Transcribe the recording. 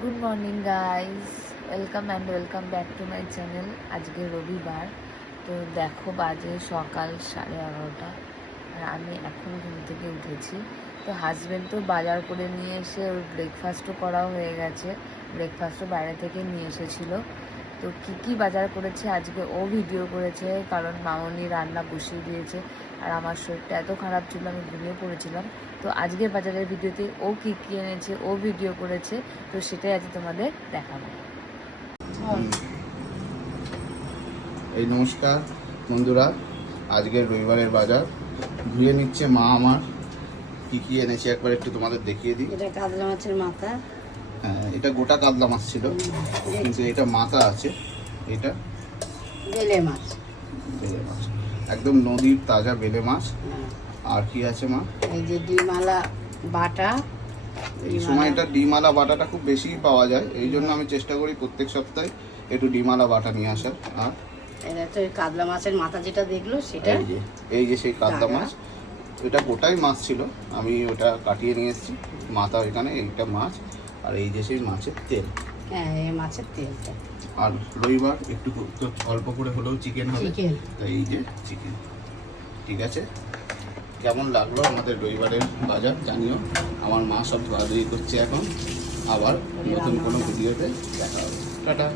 Good morning guys, welcome back to my channel. আজকে রবিবার, তো দেখো বাজে সকাল 11:30 আর আমি এখন ঘুম থেকে উঠেছি। তো হাজব্যান্ড তো বাজার করে নিয়ে এসে ওর ব্রেকফাস্টও করা হয়ে গেছে, ব্রেকফাস্টও বাইরে থেকে নিয়ে এসেছিলো। তো কী বাজার করেছে আজকে ও ভিডিও করেছে, কারণ মামনি রান্না বসিয়ে দিয়েছে আর আমার শরীরটা এত খারাপ ছিল আমি ঘুমিয়ে পড়েছিলাম। তো আজকের বাজারের ভিডিওতে ও কী এনেছে, ও ভিডিও করেছে, তো সেটাই আজ তোমাদের দেখাবো। এই নমস্কার বন্ধুরা, আজকের রবিবারের বাজার ধুয়ে নিচ্ছে মা আমার। কি এনেছে একবার একটু তোমাদের দেখিয়ে দিই। এটা কাতলা মাছের মাথা। হ্যাঁ, এটা গোটা কাতলা মাছ ছিল, কিন্তু এটা মাথা আছে। এটা বেলে মাছ, বেলে মাছ, একদম নদীর তাজা বেলে মাছ। আর কি আছে মা? এই যে ডিমালা বাটা। এই সময়টা ডিমালা বাটাটা খুব বেশি পাওয়া যায়, এই জন্য আমি চেষ্টা করি প্রত্যেক সপ্তাহে একটু ডিমালা বাটা নিয়ে আসার। আর এটা তো কাতলা মাছের মাথা যেটা দেখলো সেটা। এই যে সেই কাতলা মাছ, এটা গোটাই মাছ ছিল, আমি ওটা কাটিয়ে নিয়ে এসেছি। মাথা এখানে, এইটা মাছ। আর এই যে সেই মাছের তেল। হ্যাঁ, এই মাছের তেলটা। আর রবিবার একটু অল্প করে হলেও চিকেন হবে, তাই এই যে চিকেন। ঠিক আছে, কেমন লাগলো আমাদের রবিবারের বাজার জানিও। আমার মা সব ধোয়াধুয়ি করছে এখন। আবার নতুন কোনো ভিডিওতে দেখা হবে। টাটা।